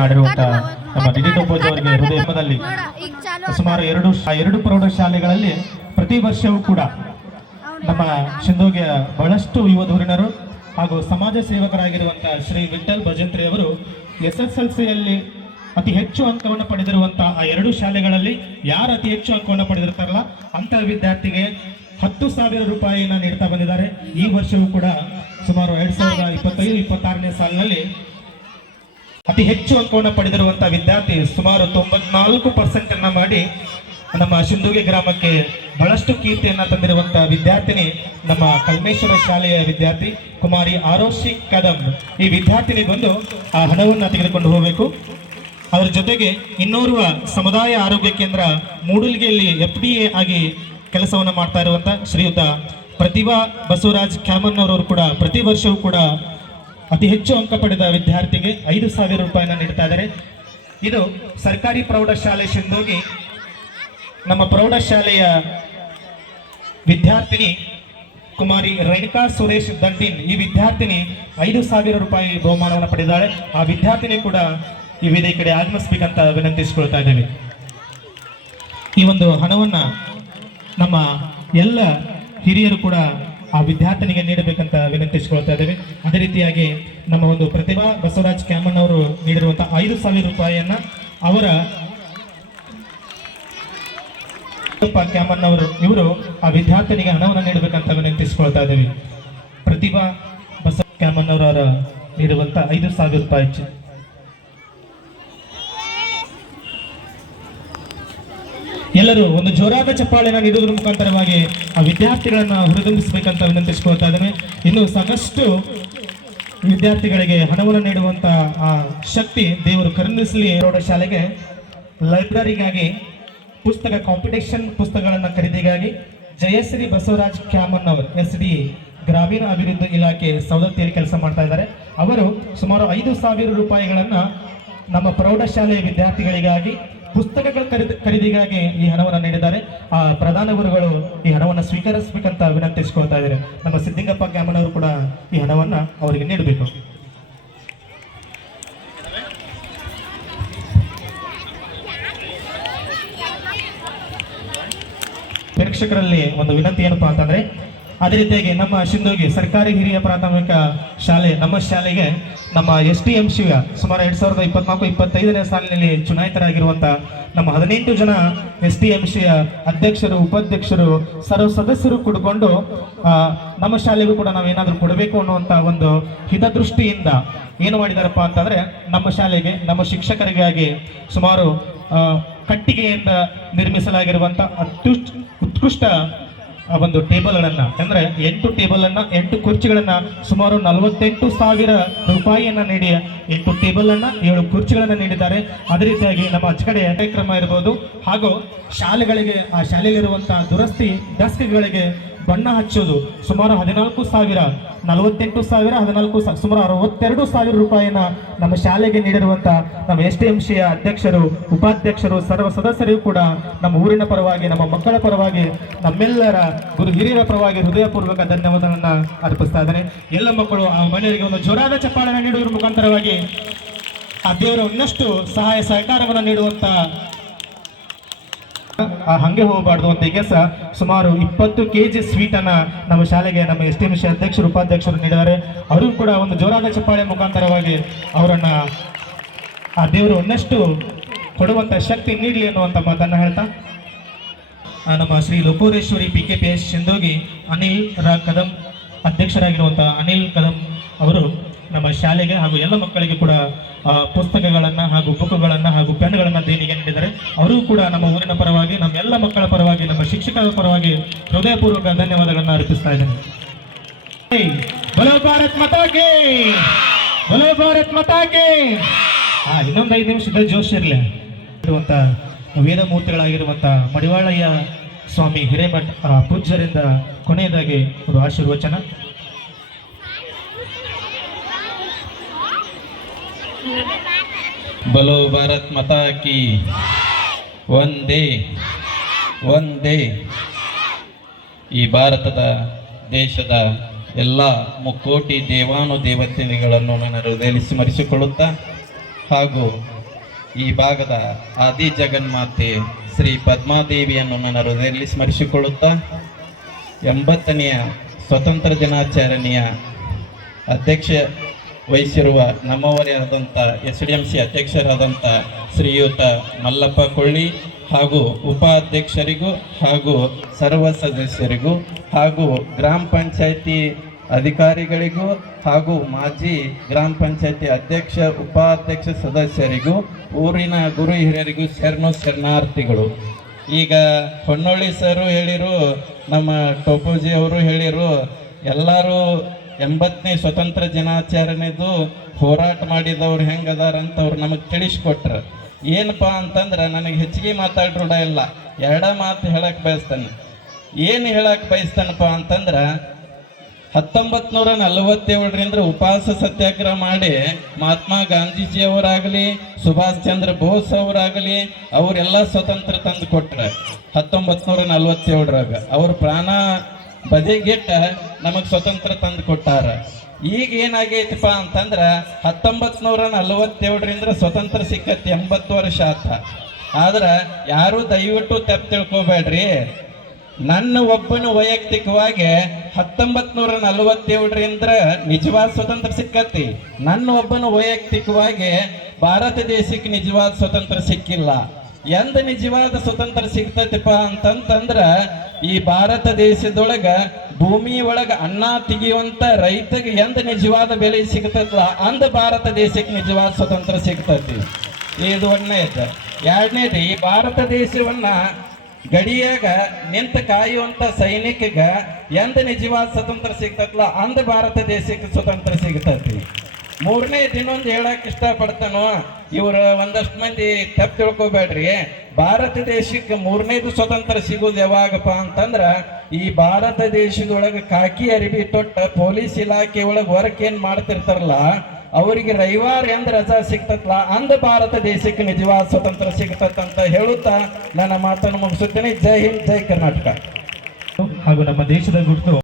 ಮಾಡಿರುವಂತಹ ನಮ್ಮ ದಿಢೀಟೋಪೋಜ್ ಅವರಿಗೆ ಹೃದಯದಲ್ಲಿ ಸುಮಾರು ಎರಡು ಪ್ರೌಢಶಾಲೆಗಳಲ್ಲಿ ಪ್ರತಿ ವರ್ಷವೂ ಕೂಡ ನಮ್ಮ ಶಿಂದೋಗಿಯ ಬಹಳಷ್ಟು ಯುವ ಧುರೀಣರು ಹಾಗೂ ಸಮಾಜ ಸೇವಕರಾಗಿರುವಂತಹ ಶ್ರೀ ವಿಠಲ್ ಭಜಂತ್ರಿ ಅವರು SSLCಯಲ್ಲಿ ಅತಿ ಹೆಚ್ಚು ಅಂಕವನ್ನು ಪಡೆದಿರುವಂತಹ ಆ ಎರಡು ಶಾಲೆಗಳಲ್ಲಿ ಯಾರು ಅತಿ ಹೆಚ್ಚು ಅಂಕವನ್ನು ಪಡೆದಿರ್ತಾರಲ್ಲ ಅಂತಹ ವಿದ್ಯಾರ್ಥಿಗೆ 10,000 ರೂಪಾಯಿನ ನೀಡ್ತಾ ಬಂದಿದ್ದಾರೆ. ಈ ವರ್ಷವೂ ಕೂಡ ಸುಮಾರು 2025-26ನೇ ಸಾಲಿನಲ್ಲಿ ಅತಿ ಹೆಚ್ಚು ಅಂಕವನ್ನು ಪಡೆದಿರುವಂತಹ ವಿದ್ಯಾರ್ಥಿ ಸುಮಾರು 94% ಅನ್ನ ಮಾಡಿ ನಮ್ಮ ಶಿಂದೋಗಿ ಗ್ರಾಮಕ್ಕೆ ಬಹಳಷ್ಟು ಕೀರ್ತಿಯನ್ನ ತಂದಿರುವಂತಹ ವಿದ್ಯಾರ್ಥಿನಿ ನಮ್ಮ ಕಲ್ಮೇಶ್ವರ ಶಾಲೆಯ ವಿದ್ಯಾರ್ಥಿ ಕುಮಾರಿ ಆರೋಷಿ ಕದಂ. ಈ ವಿದ್ಯಾರ್ಥಿನಿ ಬಂದು ಆ ಹಣವನ್ನು ತೆಗೆದುಕೊಂಡು ಹೋಗಬೇಕು. ಅದರ ಜೊತೆಗೆ ಇನ್ನೋರ್ವ ಸಮುದಾಯ ಆರೋಗ್ಯ ಕೇಂದ್ರ ಮೂಡಲ್ಗಿಯಲ್ಲಿ FDA ಆಗಿ ಕೆಲಸವನ್ನು ಮಾಡ್ತಾ ಇರುವಂತ ಶ್ರೀಯುತ ಪ್ರತಿಭಾ ಬಸವರಾಜ್ ಕ್ಯಾಮನ್ನವರವರು ಕೂಡ ಪ್ರತಿ ವರ್ಷವೂ ಕೂಡ ಅತಿ ಹೆಚ್ಚು ಅಂಕ ಪಡೆದ ವಿದ್ಯಾರ್ಥಿಗೆ 5,000 ರೂಪಾಯಿನ ನೀಡ್ತಾ ಇದ್ದಾರೆ. ಇದು ಸರ್ಕಾರಿ ಪ್ರೌಢಶಾಲೆ ಶಿಂದೋಗಿ ನಮ್ಮ ಪ್ರೌಢಶಾಲೆಯ ವಿದ್ಯಾರ್ಥಿನಿ ಕುಮಾರಿ ರೇಣುಕಾ ಸುರೇಶ್ ದಂಡಿನ್. ಈ ವಿದ್ಯಾರ್ಥಿನಿ 5,000 ರೂಪಾಯಿ ಬಹುಮಾನವನ್ನು ಪಡೆದಿದ್ದಾಳೆ. ಆ ವಿದ್ಯಾರ್ಥಿನಿ ಕೂಡ ಈ ವೇದಿಕೆ ಕಡೆ ಆಗಮಿಸಬೇಕಂತ ವಿನಂತಿಸಿಕೊಳ್ತಾ ಇದ್ದೇವೆ. ಈ ಒಂದು ಹಣವನ್ನ ನಮ್ಮ ಎಲ್ಲ ಹಿರಿಯರು ಕೂಡ ಆ ವಿದ್ಯಾರ್ಥಿನಿಗೆ ನೀಡಬೇಕಂತ ವಿನಂತಿಸಿಕೊಳ್ತಾ ಇದ್ದೇವೆ. ಅದೇ ರೀತಿಯಾಗಿ ನಮ್ಮ ಒಂದು ಪ್ರತಿಭಾ ಬಸವರಾಜ್ ಕ್ಯಾಮನ್ ಅವರು ನೀಡಿರುವಂತಹ 5,000 ರೂಪಾಯಿಯನ್ನ ಅವರ ಕ್ಯಾಮನ್ ಇವರು ಆ ವಿದ್ಯಾರ್ಥಿನಿಗೆ ಹಣವನ್ನು ನೀಡಬೇಕಂತ ವಿನಂತಿಸಿಕೊಳ್ತಾ ಇದ್ದೇವೆ. ಪ್ರತಿಭಾ ಬಸವ ಕ್ಯಾಮನ್ ಅವರ ನೀಡುವಂತ 5,000 ರೂಪಾಯಿ. ಎಲ್ಲರೂ ಒಂದು ಜೋರಾದ ಚಪ್ಪಾಳೆಯನ್ನು ನೀಡುವುದರ ಮುಖಾಂತರವಾಗಿ ಆ ವಿದ್ಯಾರ್ಥಿಗಳನ್ನ ಹುರಿದುಂಬಿಸಬೇಕಂತ ವಿನಂತಿಸಿಕೊಳ್ತಾ ಇದ್ದೇನೆ. ಇನ್ನು ಸಾಕಷ್ಟು ವಿದ್ಯಾರ್ಥಿಗಳಿಗೆ ಹಣವನ್ನು ನೀಡುವಂತ ಆ ಶಕ್ತಿ ದೇವರು ಕರುಣಿಸಲಿ. ಪ್ರೌಢಶಾಲೆಗೆ ಲೈಬ್ರರಿಗಾಗಿ ಪುಸ್ತಕ ಕಾಂಪಿಟೇಷನ್ ಪುಸ್ತಕಗಳನ್ನ ಖರೀದಿಗಾಗಿ ಜಯಶ್ರೀ ಬಸವರಾಜ್ ಕ್ಯಾಮನ್ ಅವರು SD ಗ್ರಾಮೀಣ ಅಭಿವೃದ್ಧಿ ಇಲಾಖೆ ಸವದತ್ತಿಯಲ್ಲಿ ಕೆಲಸ ಮಾಡ್ತಾ ಇದ್ದಾರೆ. ಅವರು ಸುಮಾರು 5,000 ರೂಪಾಯಿಗಳನ್ನ ನಮ್ಮ ಪ್ರೌಢಶಾಲೆಯ ವಿದ್ಯಾರ್ಥಿಗಳಿಗಾಗಿ ಪುಸ್ತಕಗಳ ಖರೀದಿಗಾಗಿ ಈ ಹಣವನ್ನು ನೀಡಿದ್ದಾರೆ. ಆ ಪ್ರಧಾನ ಗುರುಗಳು ಈ ಹಣವನ್ನು ಸ್ವೀಕರಿಸಬೇಕಂತ ವಿನಂತಿಸಿಕೊಳ್ತಾ ಇದ್ದಾರೆ. ನಮ್ಮ ಸಿದ್ದಿಂಗಪ್ಪ ಕ್ಯಾಮನ್ ಅವರು ಕೂಡ ಈ ಹಣವನ್ನ ಅವರಿಗೆ ನೀಡಬೇಕು. ಪ್ರೇಕ್ಷಕರಲ್ಲಿ ಒಂದು ವಿನಂತಿ ಏನಪ್ಪಾ ಅಂತಂದ್ರೆ, ಅದೇ ರೀತಿಯಾಗಿ ನಮ್ಮ ಶಿಂದೋಗಿ ಸರ್ಕಾರಿ ಹಿರಿಯ ಪ್ರಾಥಮಿಕ ಶಾಲೆ ನಮ್ಮ ಶಾಲೆಗೆ ನಮ್ಮ STMC ಸುಮಾರು 2024-25ನೇ ಸಾಲಿನಲ್ಲಿ ಚುನಾಯಿತರಾಗಿರುವಂತಹ ನಮ್ಮ 18 ಜನ STMC ಅಧ್ಯಕ್ಷರು, ಉಪಾಧ್ಯಕ್ಷರು, ಸರ್ವ ಸದಸ್ಯರು ಕೂಡಿಕೊಂಡು ನಮ್ಮ ಶಾಲೆಗೂ ಕೂಡ ನಾವೇನಾದ್ರೂ ಕೊಡಬೇಕು ಅನ್ನುವಂತ ಒಂದು ಹಿತದೃಷ್ಟಿಯಿಂದ ಏನು ಮಾಡಿದಾರಪ್ಪ ಅಂತಂದ್ರೆ, ನಮ್ಮ ಶಾಲೆಗೆ ನಮ್ಮ ಶಿಕ್ಷಕರಿಗಾಗಿ ಸುಮಾರು ಕಟ್ಟಿಗೆಯಿಂದ ನಿರ್ಮಿಸಲಾಗಿರುವಂತ ಉತ್ಕೃಷ್ಟ ಒಂದು ಟೇಬಲ್ಗಳನ್ನ ಅಂದ್ರೆ 8 ಟೇಬಲ್ ಅನ್ನ 8 ಕುರ್ಚಿಗಳನ್ನ ಸುಮಾರು 48,000 ರೂಪಾಯಿಯನ್ನ ನೀಡಿ 8 ಟೇಬಲ್ ಅನ್ನ 7 ಕುರ್ಚಿಗಳನ್ನ ನೀಡಿದ್ದಾರೆ. ಅದೇ ರೀತಿಯಾಗಿ ನಮ್ಮ ಅಚ್ಚಕಡೆ ಕಾರ್ಯಕ್ರಮ ಇರಬಹುದು ಹಾಗೂ ಶಾಲೆಗಳಿಗೆ ಆ ಶಾಲೆಯಲ್ಲಿರುವಂತಹ ದುರಸ್ತಿ ಡೆಸ್ಕ್ಗಳಿಗೆ ಬಣ್ಣ ಹಚ್ಚೋದು ಸುಮಾರು 14,000, 48,000, 14,000 ಸುಮಾರು 62,000 ರೂಪಾಯಿಯನ್ನ ನಮ್ಮ ಶಾಲೆಗೆ ನೀಡಿರುವಂತ ನಮ್ಮ STMC ಅಧ್ಯಕ್ಷರು, ಉಪಾಧ್ಯಕ್ಷರು, ಸರ್ವ ಸದಸ್ಯರಿಗೂ ಕೂಡ ನಮ್ಮ ಊರಿನ ಪರವಾಗಿ, ನಮ್ಮ ಮಕ್ಕಳ ಪರವಾಗಿ, ನಮ್ಮೆಲ್ಲರ ಗುರು ಹಿರಿಯರ ಪರವಾಗಿ ಹೃದಯಪೂರ್ವಕ ಧನ್ಯವಾದಗಳನ್ನ ಅರ್ಪಿಸ್ತಾ ಇದ್ದೇನೆ. ಎಲ್ಲ ಮಕ್ಕಳು ಆ ಮನೆಯವರಿಗೆ ಒಂದು ಜೋರಾದ ಚಪ್ಪಾಳೆಯನ್ನು ನೀಡುವುದರ ಮುಖಾಂತರವಾಗಿ ಆ ದೇವರ ಇನ್ನಷ್ಟು ಸಹಾಯ ಸಹಕಾರವನ್ನು ನೀಡುವಂತ ಹಂಗೆ ಹೋಗಬಾರ್ದು ಅಂತ ಕೆಲಸ ಸುಮಾರು 20 kg ಸ್ವೀಟ್ ಅನ್ನ ನಮ್ಮ ಶಾಲೆಗೆ ನಮ್ಮ STMC ಅಧ್ಯಕ್ಷರು, ಉಪಾಧ್ಯಕ್ಷರು ನೀಡಿದ್ದಾರೆ. ಅವರು ಕೂಡ ಒಂದು ಜೋರಾದ ಚಪ್ಪಾಳೆ ಮುಖಾಂತರವಾಗಿ ಅವರನ್ನ ಆ ದೇವರು ಇನ್ನಷ್ಟು ಕೊಡುವಂತ ಶಕ್ತಿ ನೀಡಲಿ ಅನ್ನುವಂತ ಮಾತನ್ನ ಹೇಳ್ತಾ ನಮ್ಮ ಶ್ರೀ ಲೋಕೋರೇಶ್ವರಿ PKPS ಶಿಂದೋಗಿ ಅನಿಲ್ ಕದಂ ಅಧ್ಯಕ್ಷರಾಗಿರುವಂತಹ ಅನಿಲ್ ಕದಂ ಅವರು ನಮ್ಮ ಶಾಲೆಗೆ ಹಾಗೂ ಎಲ್ಲ ಮಕ್ಕಳಿಗೆ ಕೂಡ ಪುಸ್ತಕಗಳನ್ನ ಹಾಗೂ ಬುಕ್ಗಳನ್ನ ಹಾಗೂ ಪೆನ್ಗಳನ್ನ ದೇಣಿಗೆ ನೀಡಿದ್ದಾರೆ. ಅವರು ಕೂಡ ನಮ್ಮ ಊರಿನ ಪರವಾಗಿ, ನಮ್ಮ ಎಲ್ಲ ಮಕ್ಕಳ ಪರವಾಗಿ, ನಮ್ಮ ಶಿಕ್ಷಕರ ಪರವಾಗಿ ಹೃದಯಪೂರ್ವಕ ಧನ್ಯವಾದಗಳನ್ನ ಅರ್ಪಿಸ್ತಾ ಇದ್ದೇನೆ. ಬಲೋ ಭಾರತ್ ಮಾತಾ ಕಿ, ಬಲೋ ಭಾರತ್ ಮಾತಾ ಕಿ. ಇನ್ನೊಂದು 5 ನಿಮಿಷದ ಜೋಶ್ ಇರಲಿ. ಇರುವಂತ ವೇದ ಮೂರ್ತಿಗಳಾಗಿರುವಂತ ಮಡಿವಾಳಯ್ಯ ಸ್ವಾಮಿ ಹಿರೇಮಠ್ ಪೂಜ್ಯರಿಂದ ಕೊನೆಯದಾಗಿ ಒಂದು ಆಶೀರ್ವಚನ. ಬಲೋ ಭಾರತ್ ಮಾತಾ ಕಿ, ಒಂದೇ ಒಂದೇ. ಈ ಭಾರತದ ದೇಶದ ಎಲ್ಲ ಮುಕ್ಕೋಟಿ ದೇವಾನುದೇವತೆಗಳನ್ನು ನನ್ನ ಹೃದಯದಲ್ಲಿ ಸ್ಮರಿಸಿಕೊಳ್ಳುತ್ತಾ ಹಾಗೂ ಈ ಭಾಗದ ಆದಿ ಜಗನ್ಮಾತೆ ಶ್ರೀ ಪದ್ಮಾದೇವಿಯನ್ನು ನನ್ನ ಹೃದಯದಲ್ಲಿ ಸ್ಮರಿಸಿಕೊಳ್ಳುತ್ತಾ 80ನೆಯ ಸ್ವತಂತ್ರ ದಿನಾಚರಣೆಯ ಅಧ್ಯಕ್ಷ ವಹಿಸಿರುವ ನಮ್ಮವರೇ ಆದಂಥ SDMC ಅಧ್ಯಕ್ಷರಾದಂಥ ಶ್ರೀಯುತ ಮಲ್ಲಪ್ಪ ಕೊಳ್ಳಿ ಹಾಗೂ ಉಪಾಧ್ಯಕ್ಷರಿಗೂ ಹಾಗೂ ಸರ್ವ ಸದಸ್ಯರಿಗೂ ಹಾಗೂ ಗ್ರಾಮ ಪಂಚಾಯತಿ ಅಧಿಕಾರಿಗಳಿಗೂ ಹಾಗೂ ಮಾಜಿ ಗ್ರಾಮ ಪಂಚಾಯತಿ ಅಧ್ಯಕ್ಷ ಉಪಾಧ್ಯಕ್ಷ ಸದಸ್ಯರಿಗೂ ಊರಿನ ಗುರು ಹಿರಿಯರಿಗೂ ಶರಣಾರ್ಥಿಗಳು. ಈಗ ಹೊನ್ನೊಳ್ಳಿ ಸರು ಹೇಳಿರು, ನಮ್ಮ ಟೋಪೋಜಿ ಅವರು ಹೇಳಿರು, ಎಲ್ಲರೂ 80ನೇ ಸ್ವತಂತ್ರ ದಿನಾಚರಣೆದು ಹೋರಾಟ ಮಾಡಿದವ್ರು ಹೆಂಗದಾರಂತ ಅವ್ರು ನಮಗೆ ತಿಳಿಸ್ಕೊಟ್ರು. ಏನಪ್ಪ ಅಂತಂದ್ರೆ ನನಗೆ ಹೆಚ್ಚಿಗೆ ಮಾತಾಡ್ರೂಢ ಇಲ್ಲ, ಎರಡ ಮಾತು ಹೇಳಕ್ಕೆ ಬಯಸ್ತಾನೆ. ಏನು ಹೇಳಕ್ಕೆ ಬಯಸ್ತಾನಪ್ಪ ಅಂತಂದ್ರೆ 1947ರಿಂದ ಉಪವಾಸ ಸತ್ಯಾಗ್ರಹ ಮಾಡಿ ಮಹಾತ್ಮ ಗಾಂಧೀಜಿಯವರಾಗಲಿ ಸುಭಾಷ್ ಚಂದ್ರ ಬೋಸ್ ಅವರಾಗಲಿ ಅವರೆಲ್ಲ ಸ್ವತಂತ್ರ ತಂದು ಕೊಟ್ರೆ 1947ರಾಗ ಅವ್ರ ಪ್ರಾಣ ಬದಿಗಿಟ್ಟ ನಮಗೆ ಸ್ವತಂತ್ರ ತಂದು ಕೊಟ್ಟಾರ. ಈಗ ಏನಾಗೈತಪ್ಪ ಅಂತಂದ್ರೆ 1947ರಿಂದ ಸ್ವತಂತ್ರ ಸಿಕ್ಕತ್ತೆ 80 ವರ್ಷ ಆತ. ಆದ್ರೆ ಯಾರು ದಯವಿಟ್ಟು ತಪ್ಪು ತಿಳ್ಕೊಬೇಡ್ರಿ, ನನ್ನ ಒಬ್ಬನ ವೈಯಕ್ತಿಕವಾಗಿ 1947ರಿಂದ ನಿಜವಾದ ಸ್ವತಂತ್ರ ಸಿಕ್ಕತ್ತಿ. ನನ್ನ ಒಬ್ಬನ ವೈಯಕ್ತಿಕವಾಗಿ ಭಾರತ ದೇಶಕ್ಕೆ ನಿಜವಾದ ಸ್ವತಂತ್ರ ಸಿಕ್ಕಿಲ್ಲ. ಎಂದ ನಿಜವಾದ ಸ್ವತಂತ್ರ ಸಿಗ್ತೈತಿಪ್ಪ ಅಂತಂದ್ರ ಈ ಭಾರತ ದೇಶದೊಳಗ ಭೂಮಿ ಒಳಗ ಅನ್ನ ತೆಗಿಯುವಂತ ರೈತಗೆ ಎಂದ ನಿಜವಾದ ಬೆಲೆ ಸಿಗ್ತೈತಲ್ಲ ಅಂದ ಭಾರತ ದೇಶಕ್ಕೆ ನಿಜವಾದ ಸ್ವತಂತ್ರ ಸಿಗ್ತೈತಿ. ಇದು ಒಂದನೇದು. ಎರಡನೇದು, ಈ ಭಾರತ ದೇಶವನ್ನ ಗಡಿಯಾಗ ನಿಂತ ಕಾಯುವಂತ ಸೈನಿಕಗ ಎಂದ ನಿಜವಾದ ಸ್ವತಂತ್ರ ಸಿಗ್ತೈತಲ್ಲ ಅಂದ ಭಾರತ ದೇಶಕ್ಕೆ ಸ್ವತಂತ್ರ ಸಿಗ್ತೈತಿ. ಮೂರನೇದು ಇನ್ನೊಂದು ಹೇಳಕ್ ಇಷ್ಟಪಡ್ತಾನೋ, ಇವ್ರ ಒಂದಷ್ಟು ಮಂದಿ ತಪ್ಪು ತಿಳ್ಕೊಬೇಡ್ರಿ, ಭಾರತ ದೇಶಕ್ಕೆ ಮೂರನೇದು ಸ್ವತಂತ್ರ ಸಿಗೋದು ಯಾವಾಗಪ್ಪ ಅಂತಂದ್ರ ಈ ಭಾರತ ದೇಶದೊಳಗೆ ಕಾಕಿ ಅರಿವಿ ತೊಟ್ಟ ಪೊಲೀಸ್ ಇಲಾಖೆ ಒಳಗೆ ವರ್ಕ್ ಏನ್ ಮಾಡ್ತಿರ್ತಾರಲ್ಲ ಅವರಿಗೆ ರವಿವಾರ ಎಂದ ರಜಾ ಸಿಗ್ತತ್ಲ ಅಂದ ಭಾರತ ದೇಶಕ್ಕೆ ನಿಜವಾದ ಸ್ವತಂತ್ರ ಸಿಗ್ತಂತ ಹೇಳುತ್ತಾ ನನ್ನ ಮಾತನ್ನು ಮುಗಿಸುತ್ತೇನೆ. ಜೈ ಹಿಂದ್, ಜೈ ಕರ್ನಾಟಕ. ಹಾಗೂ ನಮ್ಮ ದೇಶದ ಗುರುತು